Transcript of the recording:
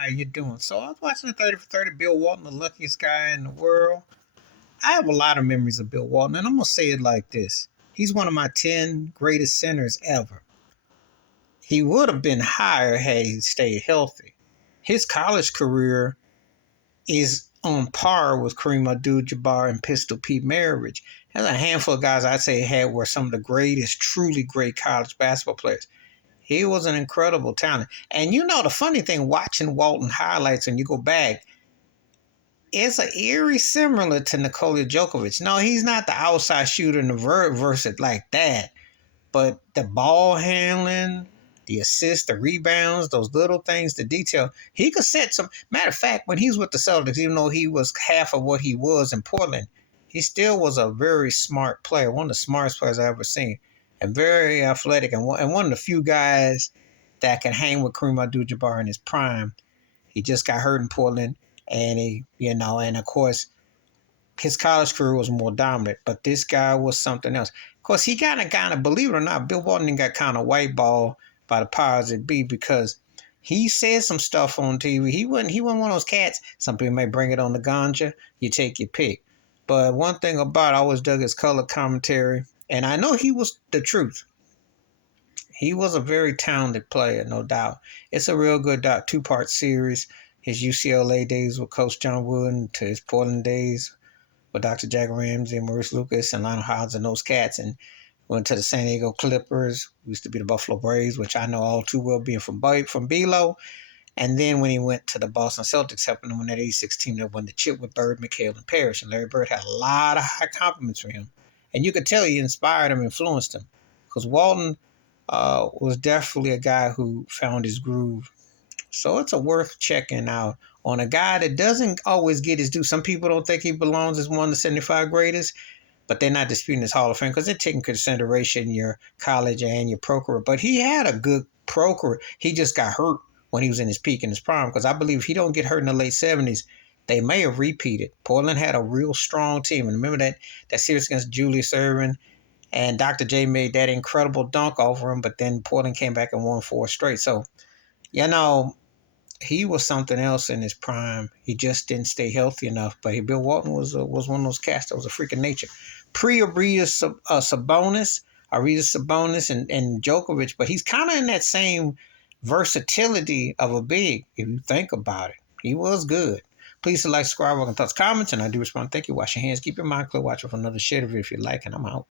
How you doing? So I was watching the 30 for 30. Bill Walton, the luckiest guy in the world. I have a lot of memories of Bill Walton, and I'm gonna say it like this: he's one of my 10 greatest centers ever. He would have been higher had he stayed healthy. His college career is on par with Kareem Abdul-Jabbar and Pistol Pete Maravich. There's a handful of guys I'd say had were some of the greatest, truly great college basketball players. He was an incredible talent. And you know the funny thing, watching Walton highlights and you go back, it's a eerie similar to Nikola Djokovic. No, he's not the outside shooter and the versat like that. But the ball handling, the assists, the rebounds, those little things, the detail, he could set some. Matter of fact, when he was with the Celtics, even though he was half of what he was in Portland, he still was a very smart player, one of the smartest players I've ever seen, and very athletic, and one of the few guys that can hang with Kareem Abdul-Jabbar in his prime. He just got hurt in Portland, and and of course, his college career was more dominant, but this guy was something else. Of course, he kind of, believe it or not, Bill Walton got kind of whiteballed by the powers that be because he said some stuff on TV. He wasn't one of those cats. Some people may bring it on the ganja. You take your pick. But one thing about it, I always dug his color commentary, and I know he was the truth. He was a very talented player, no doubt. It's a real good two-part series. His UCLA days with Coach John Wooden to his Portland days with Dr. Jack Ramsey and Maurice Lucas and Lionel Hobbs and those cats, and went to the San Diego Clippers. Used to be the Buffalo Braves, which I know all too well being from Belo. And then when he went to the Boston Celtics, helping them win that 86 team that won the chip with Bird, McHale, and Parrish. And Larry Bird had a lot of high compliments for him. And you could tell he inspired him, influenced him. Because Walton was definitely a guy who found his groove. So it's a worth checking out on a guy that doesn't always get his due. Some people don't think he belongs as one of the 75 greatest, but they're not disputing his Hall of Fame because they're taking consideration your college and your pro career. But he had a good pro career. He just got hurt when he was in his peak in his prime because I believe if he don't get hurt in the late 70s, they may have repeated. Portland had a real strong team. And remember that series against Julius Erving, and Dr. J made that incredible dunk over him, but then Portland came back and won 4 straight. So, he was something else in his prime. He just didn't stay healthy enough. But Bill Walton was one of those cats that was a freak of nature. Pre-Arias Sabonis, and Djokovic, but he's kind of in that same versatility of a big, if you think about it. He was good. Please like, subscribe, welcome, thoughts, comments, and I do respond. Thank you. Wash your hands. Keep your mind clear. Watch for another shit of it if you like, and I'm out.